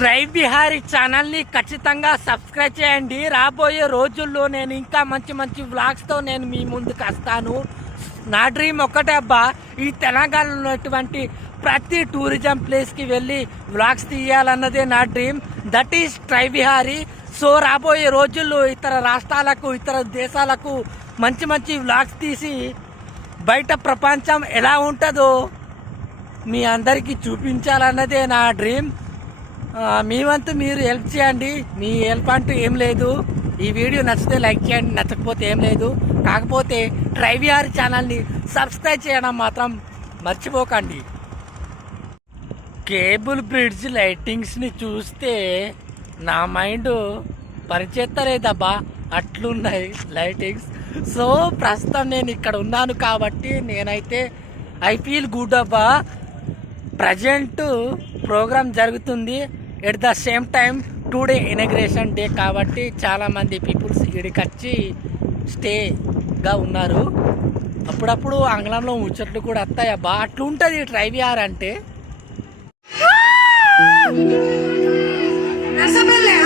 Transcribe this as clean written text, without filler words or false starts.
Try Bihari ఛానల్ని ఖచ్చితంగా subscribe చేయండి. రాబోయే రోజుల్లో నేను ఇంకా మంచి మంచి వ్లాగ్స్తో నేను మీ ముందుకు వస్తాను. నా డ్రీమ్ ఒక్కటే అబ్బా, ఈ తెలంగాణలో ఉన్నటువంటి ప్రతి టూరిజం ప్లేస్కి వెళ్ళి వ్లాగ్స్ తీయాలన్నదే నా dream. That is try Bihari. So రాబోయే రోజుల్లో ఇతర రాష్ట్రాలకు ఇతర దేశాలకు మంచి మంచి వ్లాగ్స్ తీసి బయట ప్రపంచం ఎలా ఉంటుందో మీ అందరికీ చూపించాలన్నదే నా డ్రీమ్. మీ వంతు మీరు హెల్ప్ చేయండి. మీ హెల్ప్ అంటూ ఏం లేదు. ఈ వీడియో నచ్చితే లైక్ చేయండి, నచ్చకపోతే ఏం లేదు. కాకపోతే ట్రై బిహారీ ఛానల్ని సబ్స్క్రైబ్ చేయడం మాత్రం మర్చిపోకండి. కేబుల్ బ్రిడ్జ్ లైటింగ్స్ని చూస్తే నా మైండ్ పనిచేస్తలేదబ్బా, అట్లున్నాయి లైటింగ్స్. సో ప్రస్తుతం నేను ఇక్కడ ఉన్నాను కాబట్టి నేనైతే ఐ ఫీల్ గుడ్ అబ్బా. ప్రజెంట్ ప్రోగ్రామ్ జరుగుతుంది. At the same time today inauguration day కాబట్టి చాలామంది పీపుల్స్ ఇక్కడికి వచ్చి స్టేగా ఉన్నారు. అప్పుడప్పుడు ఆంగ్లంలో ముచ్చట్లు కూడా వస్తాయి అబ్బా, అట్లుంటుంది ట్రై బిహారీ అంటే. నచ్చపల్లె